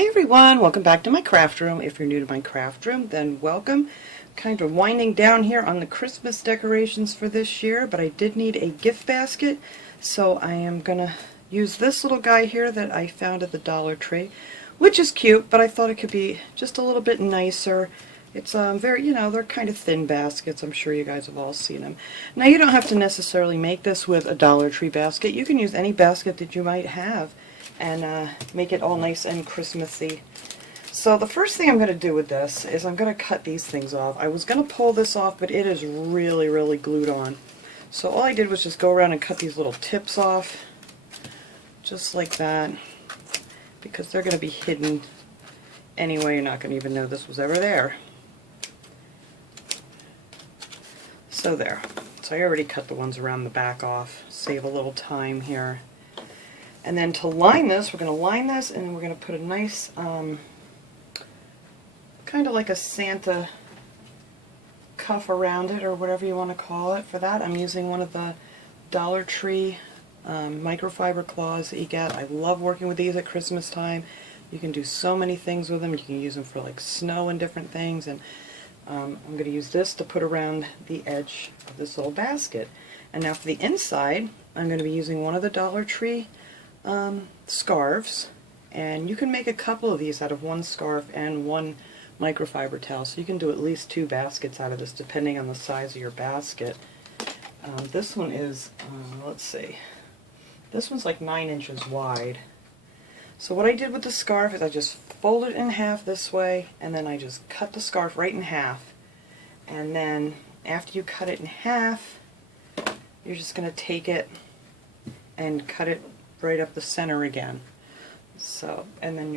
Hi everyone, welcome back to my craft room. If you're new to my craft room, then welcome. Kind of winding down here on the Christmas decorations for this year, but I did need a gift basket, so I am gonna use this little guy here that I found at the Dollar Tree, which is cute, but I thought it could be just a little bit nicer. It's very, they're kind of thin baskets. I'm sure you guys have all seen them. Now you don't have to necessarily make this with a Dollar Tree basket. You can use any basket that you might have and make it all nice and Christmassy. So the first thing I'm going to do with this is I'm going to cut these things off. I was going to pull this off, but it is really glued on. So all I did was just go around and cut these little tips off, just like that, because they're going to be hidden anyway. You're not going to even know this was ever there. So there. So I already cut the ones around the back off, save a little time here. And then to line this, we're going to line this, and then we're going to put a nice, kind of like a Santa cuff around it, or whatever you want to call it. For that, I'm using one of the Dollar Tree microfiber cloths that you get. I love working with these at Christmas time. You can do so many things with them. You can use them for like snow and different things. And I'm going to use this to put around the edge of this little basket. And now for the inside, I'm going to be using one of the Dollar Tree scarves, and you can make a couple of these out of one scarf and one microfiber towel, so you can do at least 2 baskets out of this depending on the size of your basket. This one is, let's see, this one's like 9 inches wide. So what I did with the scarf is I just folded it in half this way, and then I just cut the scarf right in half. And then after you cut it in half, you're just going to take it and cut it right up the center again. So, and then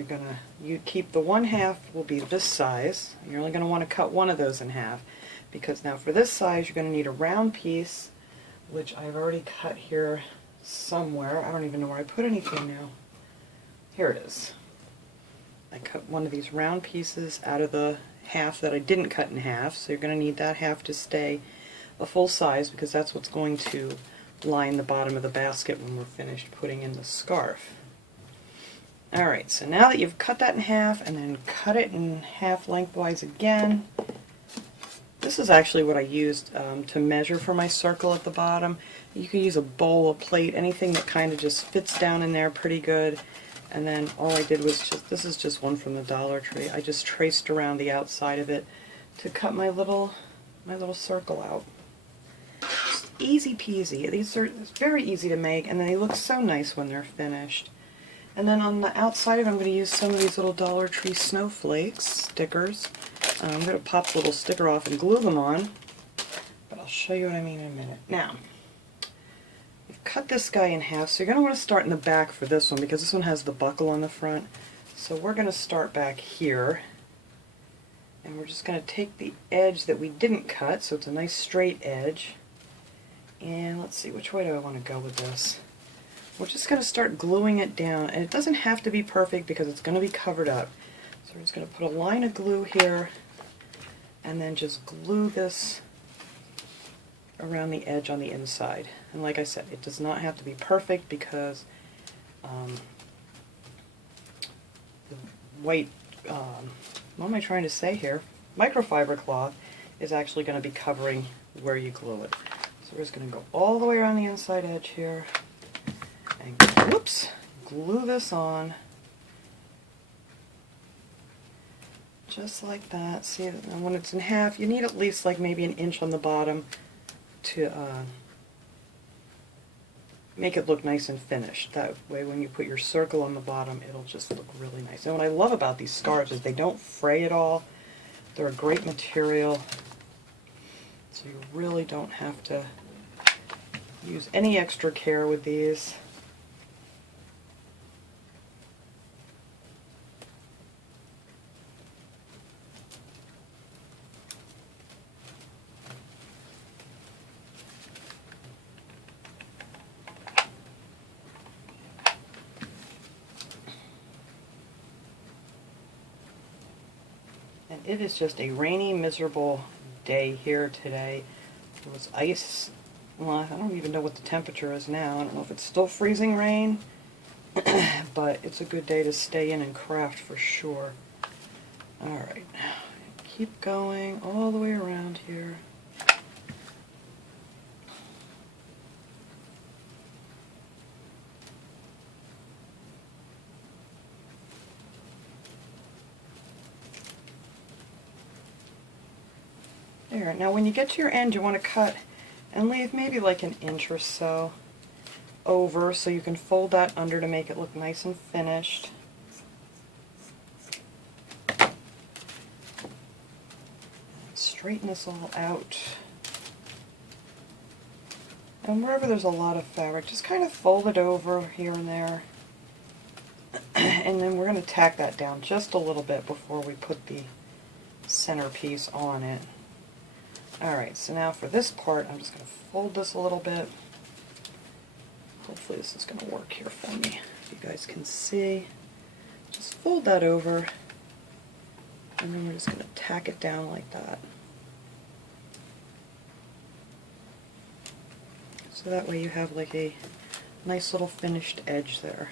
you keep the one half will be this size. You're only going to want to cut one of those in half, because now for this size you're going to need a round piece, which I've already cut here somewhere. I don't even know where I put anything now. Here it is. I cut one of these round pieces out of the half that I didn't cut in half, so you're going to need that half to stay a full size, because that's what's going to line the bottom of the basket when we're finished putting in the scarf. Alright, so now that you've cut that in half and then cut it in half lengthwise again, this is actually what I used to measure for my circle at the bottom. You can use a bowl, a plate, anything that kind of just fits down in there pretty good. And then all I did was just, this is just one from the Dollar Tree, I just traced around the outside of it to cut my little circle out. Easy peasy. These are very easy to make, and they look so nice when they're finished. And then on the outside of it, I'm going to use some of these little Dollar Tree snowflakes stickers. I'm going to pop the little sticker off and glue them on, but I'll show you what I mean in a minute. Now, you've cut this guy in half, so you're going to want to start in the back for this one, because this one has the buckle on the front. So we're going to start back here, and we're just going to take the edge that we didn't cut, so it's a nice straight edge. And let's see, which way do I want to go with this? We're just going to start gluing it down, and it doesn't have to be perfect because it's going to be covered up. So we're just going to put a line of glue here, and then just glue this around the edge on the inside. And like I said, it does not have to be perfect, because the white, what am I trying to say here? Microfiber cloth is actually going to be covering where you glue it. So we're just going to go all the way around the inside edge here, and whoops, glue this on, just like that. See, and when it's in half, you need at least like maybe an inch on the bottom to make it look nice and finished. That way when you put your circle on the bottom, it'll just look really nice. And what I love about these scarves is they don't fray at all. They're a great material, so you really don't have to use any extra care with these. And it is just a rainy, miserable day here today. It was ice. Well, I don't even know what the temperature is now. I don't know if it's still freezing rain. but it's a good day to stay in and craft for sure. Alright, keep going all the way around here. There, now when you get to your end, you want to cut and leave maybe like an inch or so over so you can fold that under to make it look nice and finished. Straighten this all out. And wherever there's a lot of fabric, just kind of fold it over here and there. And then we're going to tack that down just a little bit before we put the centerpiece on it. Alright, so now for this part, I'm just going to fold this a little bit. Hopefully this is going to work here for me. You guys can see. Just fold that over, and then we're just going to tack it down like that. So that way you have like a nice little finished edge there.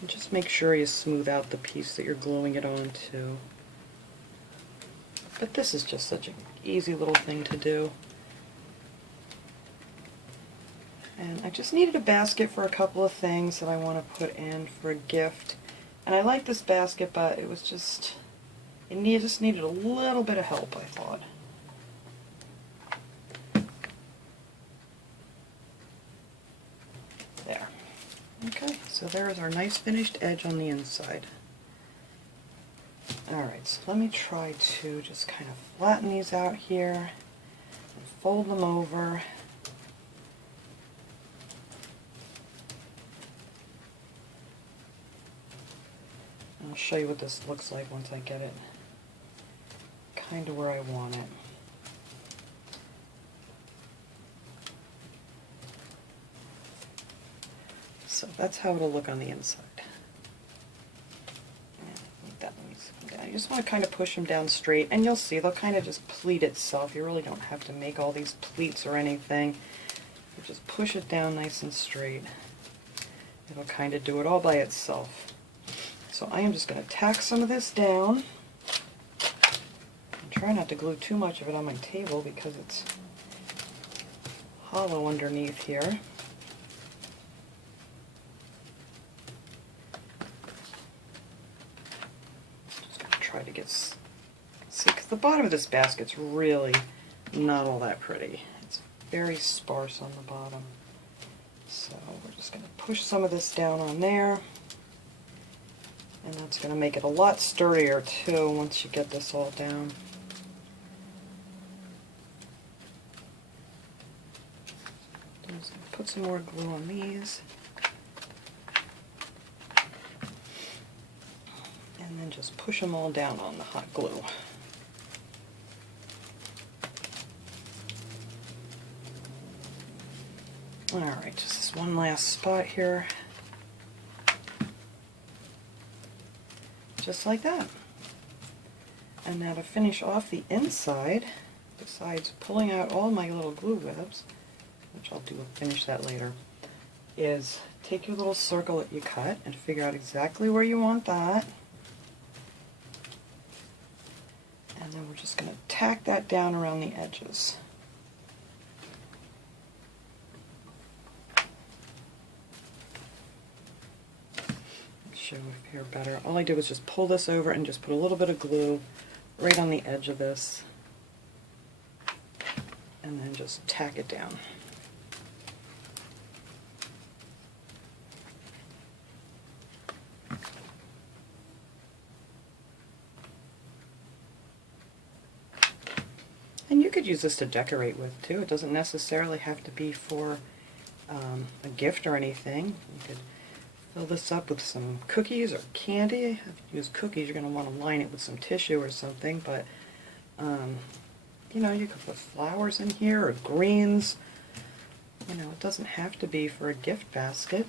And just make sure you smooth out the piece that you're gluing it onto. But this is just such an easy little thing to do. And I just needed a basket for a couple of things that I want to put in for a gift. And I like this basket, but it was just, just needed a little bit of help, I thought. There. Okay, so there's our nice finished edge on the inside. Alright, so let me try to just kind of flatten these out here and fold them over. And I'll show you what this looks like once I get it kind of where I want it. So that's how it'll look on the inside. You just want to kind of push them down straight, and you'll see they'll kind of just pleat itself. You really don't have to make all these pleats or anything. You just push it down nice and straight. It'll kind of do it all by itself. So I am just going to tack some of this down. And try not to glue too much of it on my table because it's hollow underneath here. Try to get, see, because the bottom of this basket's really not all that pretty. It's very sparse on the bottom. So we're just going to push some of this down on there, and that's going to make it a lot sturdier too once you get this all down. I'm just going to put some more glue on these. And then just push them all down on the hot glue. Alright, just this one last spot here. Just like that. And now to finish off the inside, besides pulling out all my little glue webs, which I'll finish that later, is take your little circle that you cut and figure out exactly where you want that. And then we're just going to tack that down around the edges. Show it here better. All I did was just pull this over and just put a little bit of glue right on the edge of this. And then just tack it down. And you could use this to decorate with too. It doesn't necessarily have to be for a gift or anything. You could fill this up with some cookies or candy. If you use cookies, you're going to want to line it with some tissue or something, but you know, you could put flowers in here or greens. You know, it doesn't have to be for a gift basket.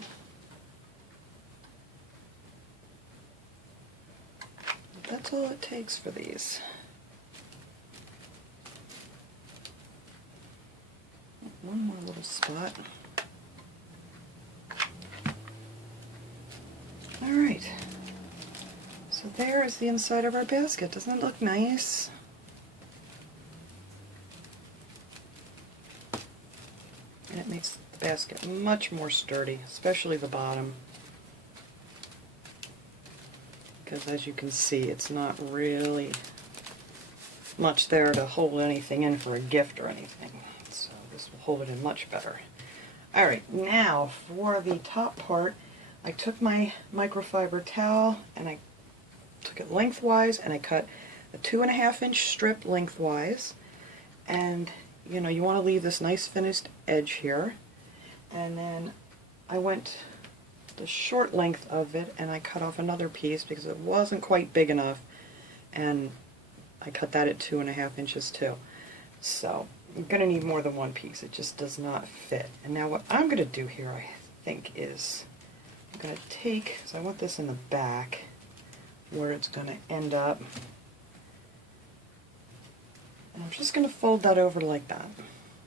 But that's all it takes for these. one more little spot. Alright, so there is the inside of our basket. Doesn't it look nice? And it makes the basket much more sturdy, especially the bottom. Because as you can see, it's not really much there to hold anything in for a gift or anything. So this will hold it in much better. Alright, now for the top part, I took my microfiber towel and I took it lengthwise and I cut a 2.5 inch strip lengthwise, and you know, you want to leave this nice finished edge here, and then I went the short length of it and I cut off another piece because it wasn't quite big enough, and I cut that at 2.5 inches too. So I'm going to need more than one piece. It just does not fit. And now what I'm going to do here, I think, is I'm going to take, so I want this in the back where it's going to end up, and I'm just going to fold that over like that.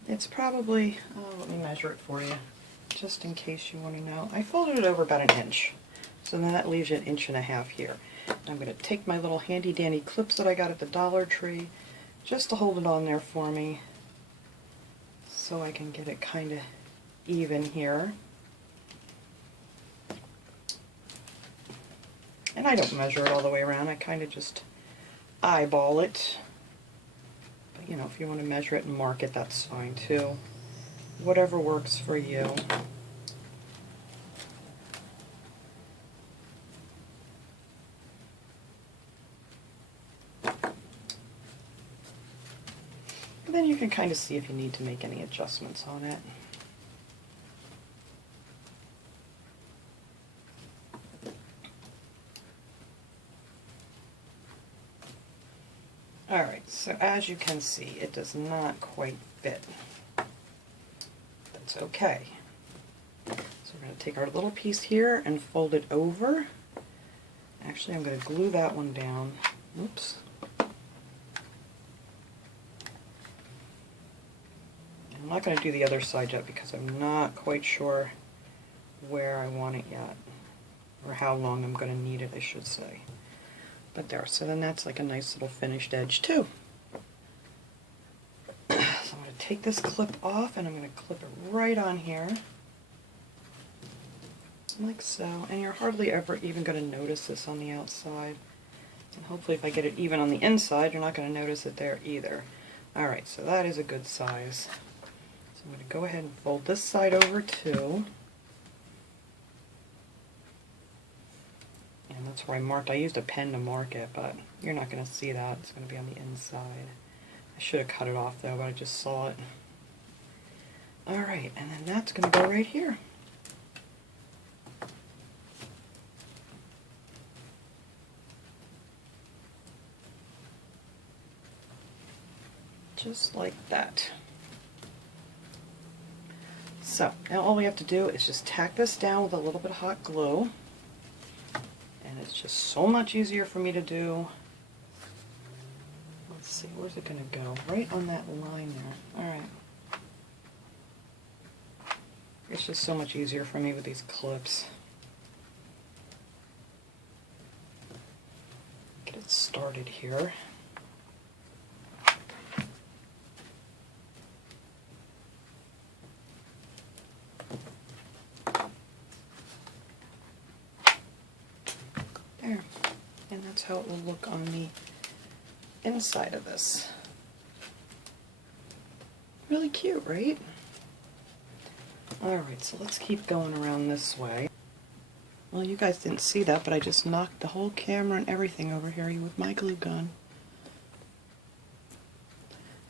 It's probably, let me measure it for you, just in case you want to know. I folded it over about 1 inch, so then that leaves you 1.5 inches here. I'm going to take my little handy dandy clips that I got at the Dollar Tree just to hold it on there for me so I can get it kind of even here. And I don't measure it all the way around, I kind of just eyeball it. But you know, if you want to measure it and mark it, that's fine too. Whatever works for you. And then you can kind of see if you need to make any adjustments on it. Alright, so as you can see, it does not quite fit. That's okay. So we're going to take our little piece here and fold it over. Actually, I'm going to glue that one down. Oops. I'm not going to do the other side yet because I'm not quite sure where I want it yet, or how long I'm going to need it, I should say. But there, so then that's like a nice little finished edge too. So I'm going to take this clip off and I'm going to clip it right on here, like so, and you're hardly ever even going to notice this on the outside. And hopefully if I get it even on the inside, you're not going to notice it there either. Alright, so that is a good size. So I'm going to go ahead and fold this side over too. And that's where I marked. I used a pen to mark it, but you're not going to see that. It's going to be on the inside. I should have cut it off though, but I just saw it. Alright, and then that's going to go right here. Just like that. So, now all we have to do is just tack this down with a little bit of hot glue. And it's just so much easier for me to do. Let's see, where's it going to go? Right on that line there. Alright. It's just so much easier for me with these clips. Get it started here. There. And that's how it will look on the inside of this. Really cute, right? Alright, so let's keep going around this way. Well, you guys didn't see that, but I just knocked the whole camera and everything over here with my glue gun.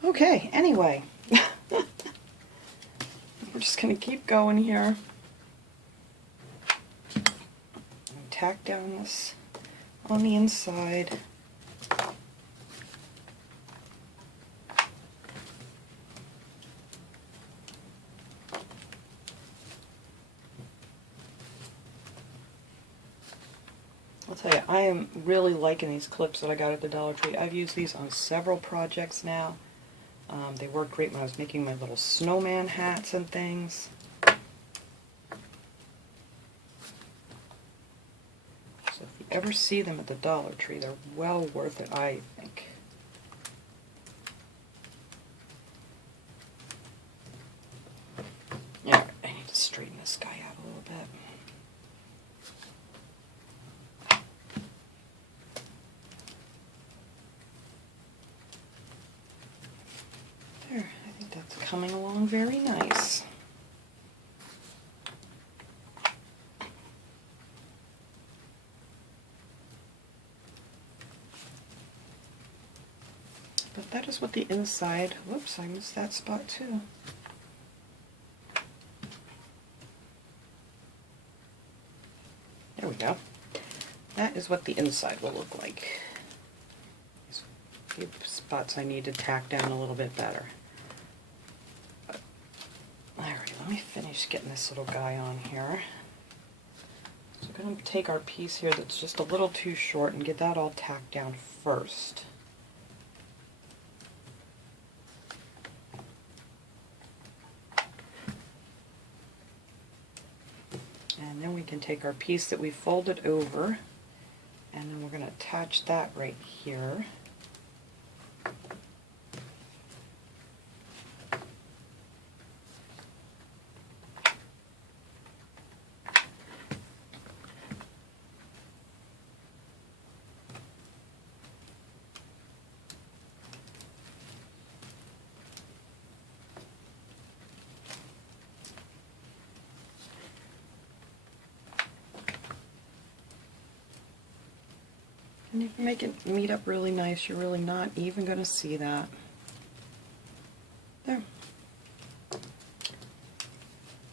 Okay, anyway. We're just going to keep going here. And tack down this on the inside. I'll tell you, I am really liking these clips that I got at the Dollar Tree. I've used these on several projects now. They worked great when I was making my little snowman hats and things. So if you ever see them at the Dollar Tree, they're well worth it, I think. Alright, I need to straighten this guy out a little bit. There, I think that's coming along very nice. But that is what the inside, whoops, I missed that spot too. There we go. That is what the inside will look like. These few spots I need to tack down a little bit better. Alright, let me finish getting this little guy on here. So we're going to take our piece here that's just a little too short and get that all tacked down first. And then we can take our piece that we folded over, and then we're going to attach that right here. And if you make it meet up really nice, you're really not even going to see that. There.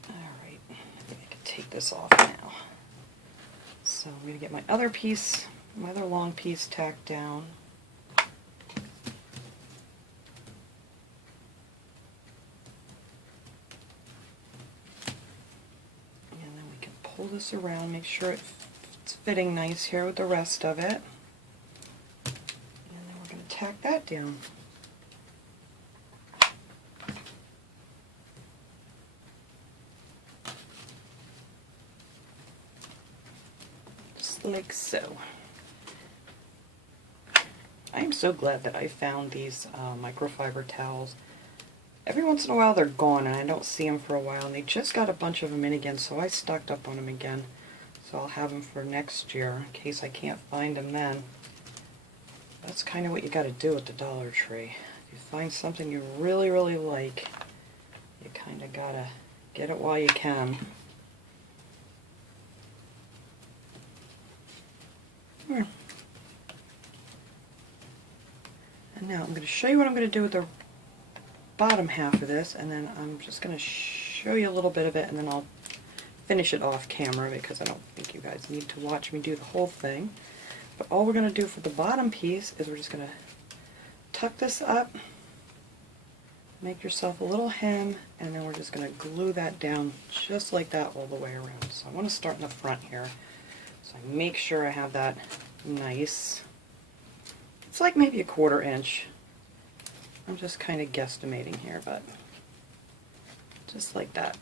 Alright, I think I can take this off now. So I'm going to get my other piece, my other long piece tacked down. And then we can pull this around, make sure it's fitting nice here with the rest of it. Tack that down. Just like so. I'm so glad that I found these microfiber towels. Every once in a while they're gone and I don't see them for a while, and they just got a bunch of them in again, so I stocked up on them again. So I'll have them for next year in case I can't find them then. That's kind of what you got to do at the Dollar Tree. If you find something you really, really like, you kind of got to get it while you can. There. And now I'm going to show you what I'm going to do with the bottom half of this, and then I'm just going to show you a little bit of it, and then I'll finish it off camera because I don't think you guys need to watch me do the whole thing. But all we're going to do for the bottom piece is we're just going to tuck this up, make yourself a little hem, and then we're just going to glue that down just like that all the way around. So I want to start in the front here. So I make sure I have that nice. It's like maybe 1/4 inch. I'm just kind of guesstimating here, but just like that.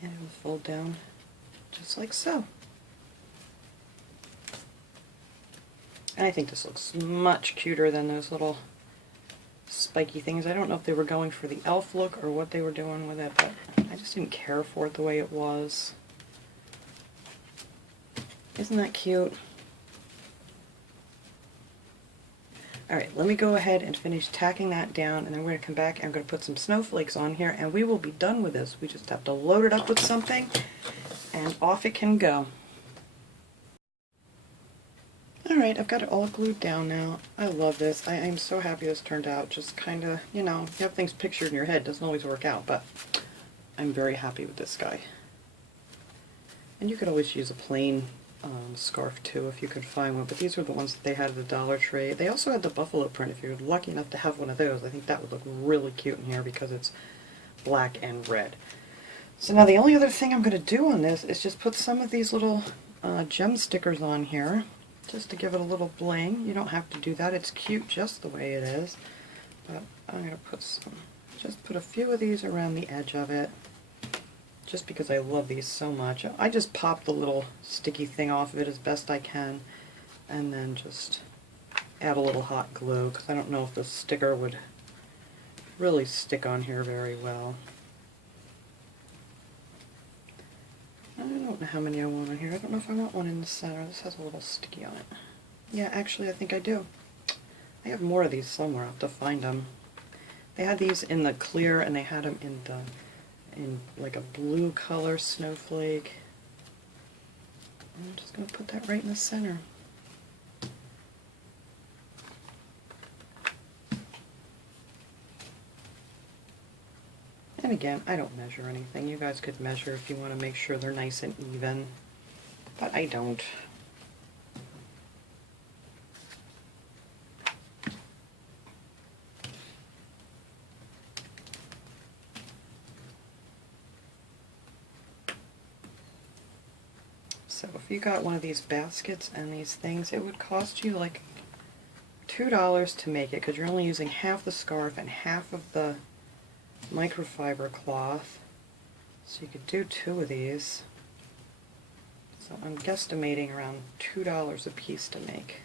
And it will fold down just like so. And I think this looks much cuter than those little spiky things. I don't know if they were going for the elf look or what they were doing with it, but I just didn't care for it the way it was. Isn't that cute? Alright, let me go ahead and finish tacking that down, and then we're going to come back and I'm going to put some snowflakes on here, and we will be done with this. We just have to load it up with something, and off it can go. Alright, I've got it all glued down now. I love this. I am so happy this turned out. Just kind of, you know, you have things pictured in your head. It doesn't always work out, but I'm very happy with this guy. And you could always use a plain scarf too if you could find one, but these are the ones that they had at the Dollar Tree. They also had the buffalo print. If you're lucky enough to have one of those, I think that would look really cute in here because it's black and red. So now the only other thing I'm going to do on this is just put some of these little gem stickers on here. just to give it a little bling. You don't have to do that. It's cute just the way it is. But I'm going to put just put a few of these around the edge of it, just because I love these so much. I just pop the little sticky thing off of it as best I can, and then just add a little hot glue, because I don't know if the sticker would really stick on here very well. I don't know how many I want on here. I don't know if I want one in the center. This has a little sticky on it. Yeah, actually I think I do. I have more of these somewhere. I'll have to find them. They had these in the clear, and they had them in like a blue color snowflake. I'm just going to put that right in the center. And again, I don't measure anything. You guys could measure if you want to make sure they're nice and even, but I don't. So if you got one of these baskets and these things, it would cost you like $2 to make it, because you're only using half the scarf and half of the microfiber cloth. So you could do 2 of these. So I'm guesstimating around $2 a piece to make.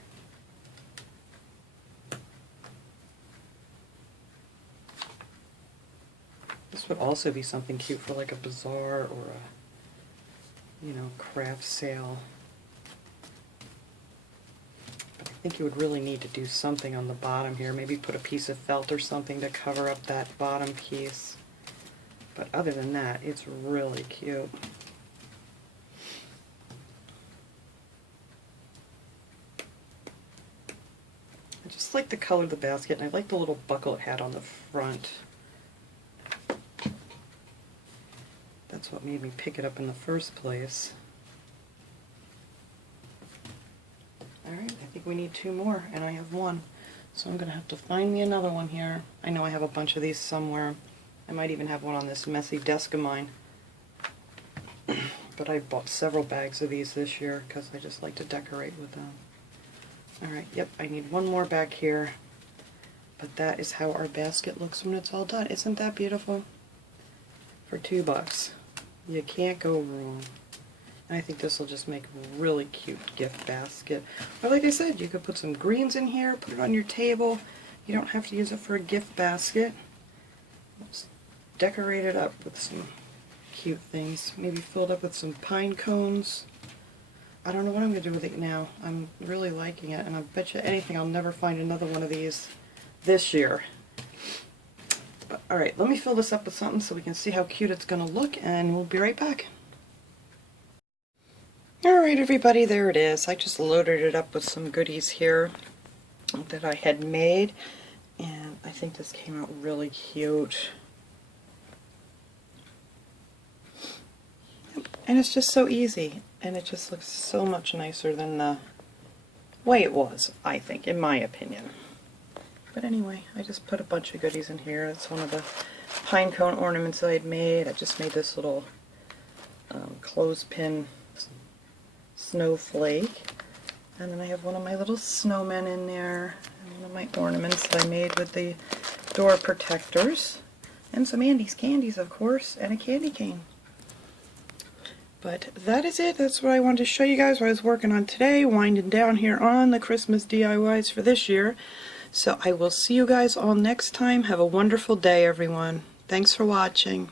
This would also be something cute for like a bazaar or a, you know, craft sale. But I think you would really need to do something on the bottom here. Maybe put a piece of felt or something to cover up that bottom piece. But other than that, it's really cute. I just like the color of the basket, and I like the little buckle it had on the front. That's what made me pick it up in the first place. Alright, I think we need 2 more, and I have 1. So I'm going to have to find me another one here. I know I have a bunch of these somewhere. I might even have one on this messy desk of mine. But I bought several bags of these this year because I just like to decorate with them. Alright, yep, I need 1 more back here. But that is how our basket looks when it's all done. Isn't that beautiful? For $2. You can't go wrong. And I think this will just make a really cute gift basket. But like I said, you could put some greens in here, put it on your table. You don't have to use it for a gift basket. Just decorate it up with some cute things. Maybe fill it up with some pine cones. I don't know what I'm going to do with it now. I'm really liking it, and I bet you anything I'll never find another one of these this year. But alright, let me fill this up with something so we can see how cute it's going to look, and we'll be right back. Alright everybody, there it is. I just loaded it up with some goodies here that I had made, and I think this came out really cute. And it's just so easy, and it just looks so much nicer than the way it was, I think, in my opinion. But anyway, I just put a bunch of goodies in here. It's one of the pine cone ornaments I had made. I just made this little clothespin snowflake. And then I have one of my little snowmen in there, and one of my ornaments that I made with the door protectors, and some Andy's candies, of course, and a candy cane. But that is it. That's what I wanted to show you guys what I was working on today, winding down here on the Christmas DIYs for this year. So I will see you guys all next time. Have a wonderful day, everyone. Thanks for watching.